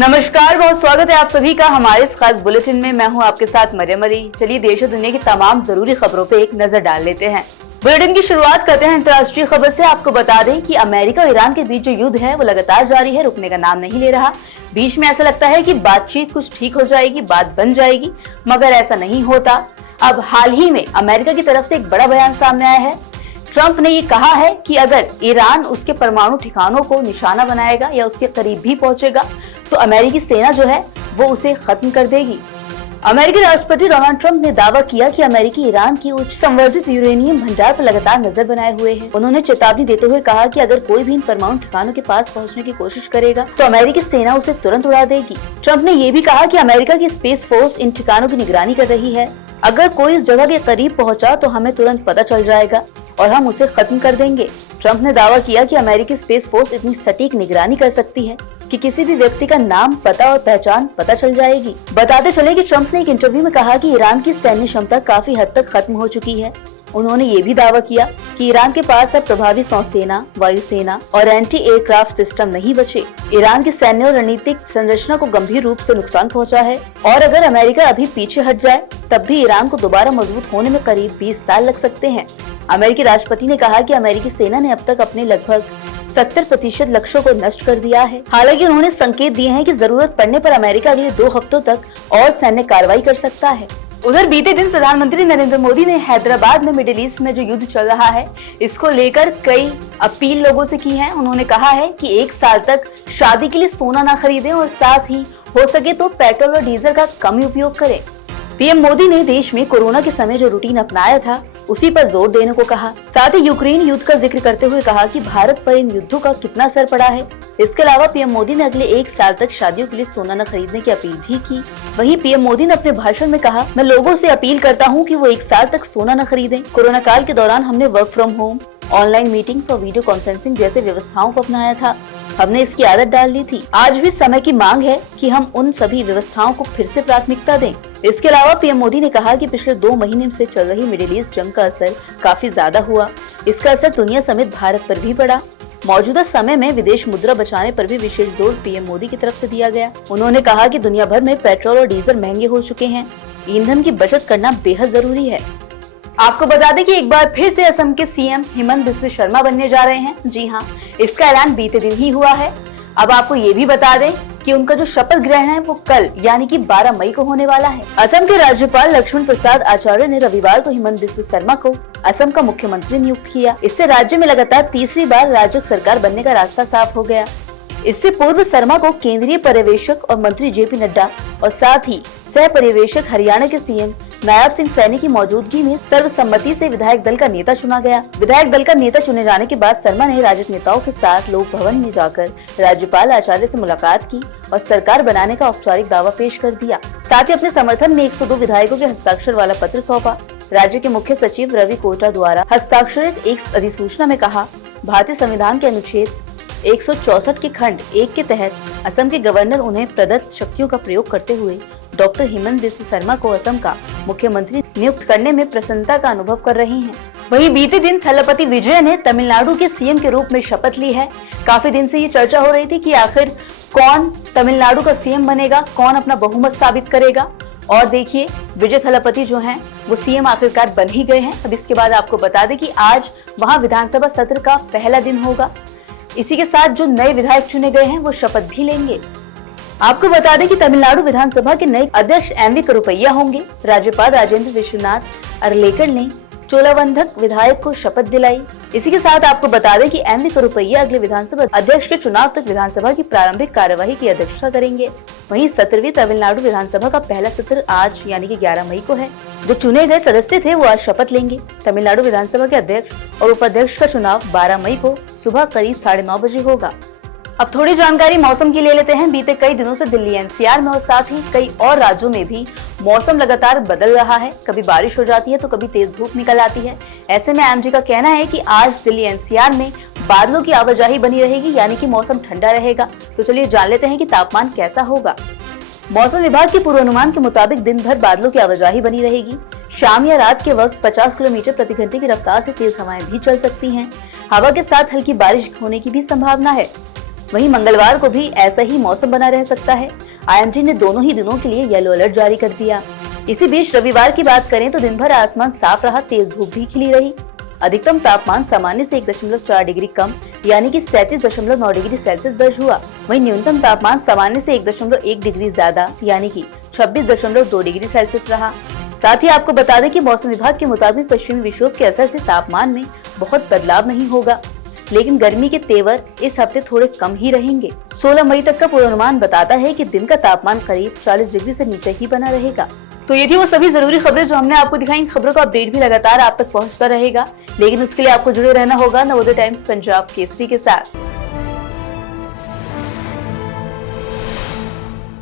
नमस्कार, बहुत स्वागत है आप सभी का हमारे इस खास बुलेटिन में। मैं हूं आपके साथ मरियम अली। चलिए देश और दुनिया की तमाम जरूरी खबरों पे एक नजर डाल लेते हैं। बुलेटिन की शुरुआत करते हैं अंतर्राष्ट्रीय खबर से। आपको बता दें कि अमेरिका और ईरान के बीच जो युद्ध है वो लगातार जारी है, रुकने का नाम नहीं ले रहा। बीच में ऐसा लगता है कि बातचीत कुछ ठीक हो जाएगी, बात बन जाएगी, मगर ऐसा नहीं होता। अब हाल ही में अमेरिका की तरफ से एक बड़ा बयान सामने आया है। ट्रंप ने ये कहा है कि अगर ईरान उसके परमाणु ठिकानों को निशाना बनाएगा या उसके करीब भी पहुंचेगा तो अमेरिकी सेना जो है वो उसे खत्म कर देगी। अमेरिकी राष्ट्रपति डोनाल्ड ट्रंप ने दावा किया कि अमेरिकी ईरान की उच्च संवर्धित यूरेनियम भंडार पर लगातार नजर बनाए हुए है। उन्होंने चेतावनी देते हुए कहा कि अगर कोई भी इन परमाणु ठिकानों के पास पहुंचने की कोशिश करेगा तो अमेरिकी सेना उसे तुरंत उड़ा देगी। ट्रंप ने ये भी कहा कि अमेरिका की स्पेस फोर्स इन ठिकानों की निगरानी कर रही है। अगर कोई उस जगह के करीब पहुंचा तो हमें तुरंत पता चल जाएगा और हम उसे खत्म कर देंगे। ट्रंप ने दावा किया कि अमेरिकी स्पेस फोर्स इतनी सटीक निगरानी कर सकती है कि किसी भी व्यक्ति का नाम, पता और पहचान पता चल जाएगी। बताते चले कि ट्रंप ने एक इंटरव्यू में कहा कि ईरान की सैन्य क्षमता काफी हद तक खत्म हो चुकी है। उन्होंने ये भी दावा किया कि ईरान के पास अब प्रभावी नौसेना, वायुसेना और एंटी एयरक्राफ्ट सिस्टम नहीं बचे। ईरान की सैन्य और रणनीतिक संरचना को गंभीर रूप से नुकसान पहुंचा है और अगर अमेरिका अभी पीछे हट जाए तब भी ईरान को दोबारा मजबूत होने में करीब 20 साल लग सकते हैं। अमेरिकी राष्ट्रपति ने कहा कि अमेरिकी सेना ने अब तक अपने लगभग 70% लक्ष्यों को नष्ट कर दिया है। हालांकि उन्होंने संकेत दिए हैं कि जरूरत पड़ने पर अमेरिका अगले 2 हफ्तों तक और सैन्य कार्रवाई कर सकता है। उधर बीते दिन प्रधानमंत्री नरेंद्र मोदी ने हैदराबाद में मिडिल ईस्ट में जो युद्ध चल रहा है इसको लेकर कई अपील लोगों से की है। उन्होंने कहा है कि 1 साल तक शादी के लिए सोना न खरीदें और साथ ही हो सके तो पेट्रोल और डीजल का कम ही उपयोग करें। पीएम मोदी ने देश में कोरोना के समय जो रूटीन अपनाया था उसी पर जोर देने को कहा। साथ ही यूक्रेन युद्ध का जिक्र करते हुए कहा कि भारत पर इन युद्धों का कितना असर पड़ा है। इसके अलावा पीएम मोदी ने अगले 1 साल तक शादियों के लिए सोना न खरीदने की अपील भी की। वहीं पीएम मोदी ने अपने भाषण में कहा, मैं लोगों से अपील करता हूं कि वो 1 साल तक सोना न खरीदें। कोरोना काल के दौरान हमने work from home, online meetings और वीडियो कॉन्फ्रेंसिंग जैसे व्यवस्थाओं को अपनाया था। हमने इसकी आदत डाल ली थी। आज भी समय की मांग है कि हम उन सभी व्यवस्थाओं को फिर से प्राथमिकता दें। इसके अलावा पीएम मोदी ने कहा कि पिछले 2 महीने से चल रही मिडिल ईस्ट जंग का असर काफी ज्यादा हुआ। इसका असर दुनिया समेत भारत पर भी पड़ा। मौजूदा समय में विदेश मुद्रा बचाने पर भी विशेष जोर पीएम मोदी की तरफ से दिया गया। उन्होंने कहा कि दुनिया भर में पेट्रोल और डीजल महंगे हो चुके हैं। ईंधन की बचत करना बेहद जरूरी है। आपको बता दें कि एक बार फिर से असम के सीएम हेमंत बिस्वा शर्मा बनने जा रहे हैं। जी हाँ, इसका ऐलान बीते दिन ही हुआ है। अब आपको ये भी बता दें कि उनका जो शपथ ग्रहण है वो कल यानी कि 12 मई को होने वाला है। असम के राज्यपाल लक्ष्मण प्रसाद आचार्य ने रविवार को हेमंत बिस्वा शर्मा को असम का मुख्यमंत्री नियुक्त किया। इससे राज्य में लगातार तीसरी बार राज्य सरकार बनने का रास्ता साफ हो गया। इससे पूर्व शर्मा को केंद्रीय पर्यवेक्षक और मंत्री जेपी नड्डा और साथ ही सह पर्यवेक्षक हरियाणा के सीएम नायब सिंह सैनी की मौजूदगी में सर्वसम्मति से विधायक दल का नेता चुना गया। विधायक दल का नेता चुने जाने के बाद शर्मा ने राजद नेताओं के साथ लोक भवन में जाकर राज्यपाल आचार्य से मुलाकात की और सरकार बनाने का औपचारिक दावा पेश कर दिया। साथ ही अपने समर्थन में 102 विधायकों के हस्ताक्षर वाला पत्र सौंपा। राज्य के मुख्य सचिव रवि कोटा द्वारा हस्ताक्षरित एक अधिसूचना में कहा, भारतीय संविधान के अनुच्छेद 164 के खंड 1 के तहत असम के गवर्नर उन्हें प्रदत्त शक्तियों का प्रयोग करते हुए डॉक्टर हेमंत बिस्वा शर्मा को असम का मुख्यमंत्री नियुक्त करने में प्रसन्नता का अनुभव कर रही हैं। वहीं बीते दिन थलपति विजय ने तमिलनाडु के सीएम के रूप में शपथ ली है। काफी दिन से ये चर्चा हो रही थी कि आखिर कौन तमिलनाडु का सीएम बनेगा, कौन अपना बहुमत साबित करेगा। और देखिए, विजय थलपति जो हैं वो सीएम आखिरकार बन ही गए हैं। अब इसके बाद आपको बता दें कि आज वहाँ विधानसभा सत्र का पहला दिन होगा। इसी के साथ जो नए विधायक चुने गए हैं वो शपथ भी लेंगे। आपको बता दें कि तमिलनाडु विधानसभा के नए अध्यक्ष एमवी करुपैया होंगे। राज्यपाल राजेंद्र विश्वनाथ अर्लेकर ने चोलावंधक विधायक को शपथ दिलाई। इसी के साथ आपको बता दें कि एमवी करुपैया अगले विधानसभा अध्यक्ष के चुनाव तक विधानसभा की प्रारंभिक कार्यवाही की अध्यक्षता करेंगे। वहीं 17वीं तमिलनाडु विधानसभा का पहला सत्र आज यानी कि 11 मई को है। जो चुने गए सदस्य थे वो आज शपथ लेंगे। तमिलनाडु विधानसभा के अध्यक्ष और उपाध्यक्ष का चुनाव 12 मई को सुबह करीब 9:30 बजे होगा। अब थोड़ी जानकारी मौसम की ले लेते हैं। बीते कई दिनों से दिल्ली एनसीआर में और साथ ही कई और राज्यों में भी मौसम लगातार बदल रहा है। कभी बारिश हो जाती है तो कभी तेज धूप निकल आती है। ऐसे में एमडी का कहना है कि आज दिल्ली एनसीआर में बादलों की आवाजाही बनी रहेगी यानी कि मौसम ठंडा रहेगा। तो चलिए जान लेते हैं कि तापमान कैसा होगा। मौसम विभाग के पूर्वानुमान के मुताबिक दिन भर बादलों की आवाजाही बनी रहेगी। शाम या रात के वक्त 50 किलोमीटर प्रति घंटे की रफ्तार से तेज हवाएं भी चल सकती हैं। हवा के साथ हल्की बारिश होने की भी संभावना है। वहीं मंगलवार को भी ऐसा ही मौसम बना रह सकता है। IMD ने दोनों ही दिनों के लिए येलो अलर्ट जारी कर दिया। इसी बीच रविवार की बात करें तो दिन भर आसमान साफ रहा, तेज धूप भी खिली रही। अधिकतम तापमान सामान्य से 1.4 डिग्री कम यानी कि 37.9 डिग्री सेल्सियस दर्ज हुआ। वहीं न्यूनतम तापमान सामान्य से 1.1 डिग्री ज्यादा यानी कि 26.2 डिग्री सेल्सियस रहा। साथ ही आपको बता दें कि मौसम विभाग के मुताबिक पश्चिमी विक्षोभ के असर से तापमान में बहुत बदलाव नहीं होगा, लेकिन गर्मी के तेवर इस हफ्ते थोड़े कम ही रहेंगे। 16 मई तक का पूर्वानुमान बताता है कि दिन का तापमान करीब 40 डिग्री से नीचे ही बना रहेगा। तो ये थी वो सभी जरूरी खबरें जो हमने आपको दिखाई। इन खबरों का अपडेट भी लगातार आप तक पहुंचता रहेगा, लेकिन उसके लिए आपको जुड़े रहना होगा नवोदय टाइम्स पंजाब केसरी के साथ।